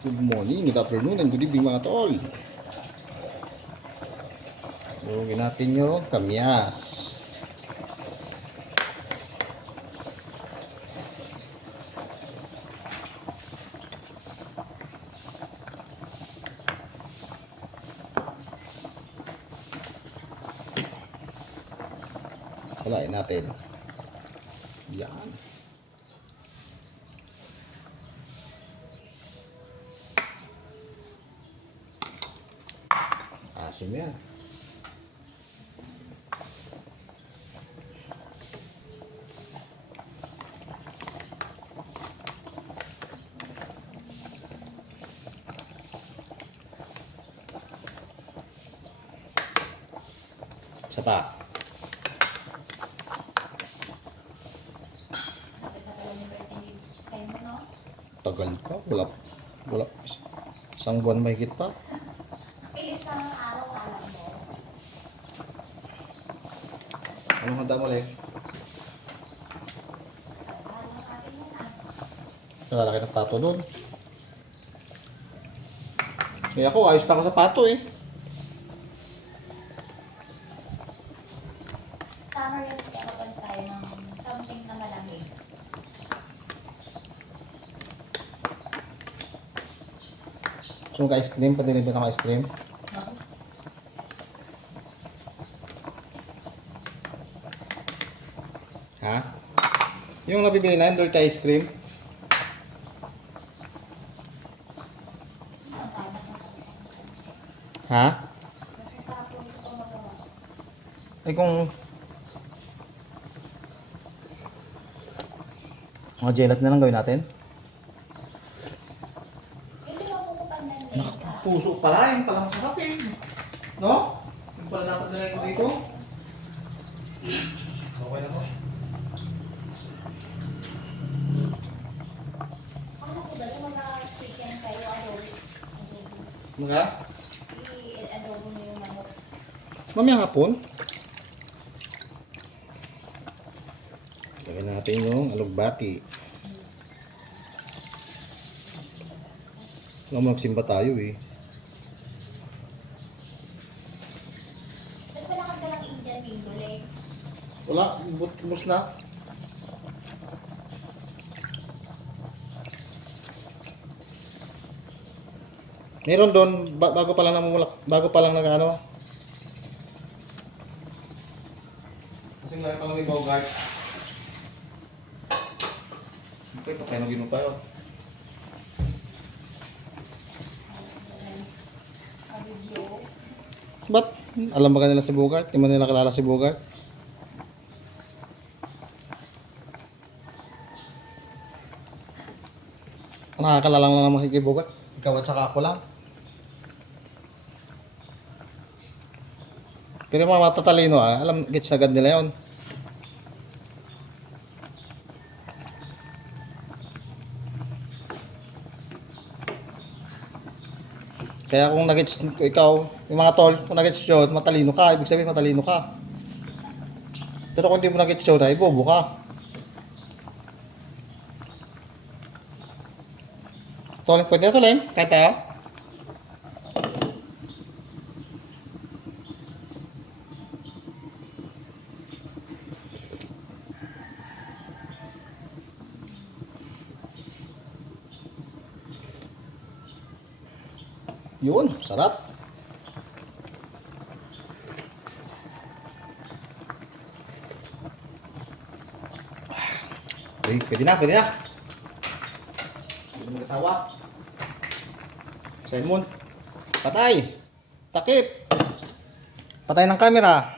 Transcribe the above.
Good morning, good afternoon, and good evening mga tol. Durugin natin yung kamyas. Kalain natin. Yan. Asin yan. Isa pa. Tagal pa. Wala. Isang buwan mahigit pa. Isang araw alam mo. Anong handa mo, Lek? Nalalaki ng pato doon. Kaya ako, ayos na ako sa pato eh. Summer yan kaya kapag tayo ng something na malamig. So, ka-ice cream, padilibin ako ice cream. Ha? Yung nabibili na yung dirty ice cream. Ha? Ay kung mga gelat na lang gawin natin. Hindi mo pupupan na nila. Puso pala, yung pala masarap eh. No? Yung pala dapat na lang dito. Okay na mo. Ano ko ba yung mga chicken kayo adobo? Mga? I-adobo mo yung manok. Mamaya hapon. Lagyan natin yung alugbati. Alam mo, nagsimba tayo eh. Ba't wala kang dalang Indian bindole? Wala, bus na. Meron doon, bago pa lang namumulak, bago pa lang nag-ano. Kasing laki pa lang may bogart. Okay, pa kayo ginupa yun. Kabidyo. Ba't? Alam ba kanila si Bogart? Hindi mo nila kilala si Bogart? Nakakalala lang naman si Bogart. Ikaw at saka ako lang. Pero yung mga matatalino alam, gets agad nila yun. Kaya kung nagets ikaw, yung mga tol, kung nagets yun, matalino ka, ibig sabihin matalino ka. Pero kung hindi mo nagets yun, ay bobo ka. Tol, pwede na tol, kahit tayo. Yun, sarap. Okay, pwede na, pwede na. Pwede mo mag-asawa. Simon, patay. Takip. Patay ng camera.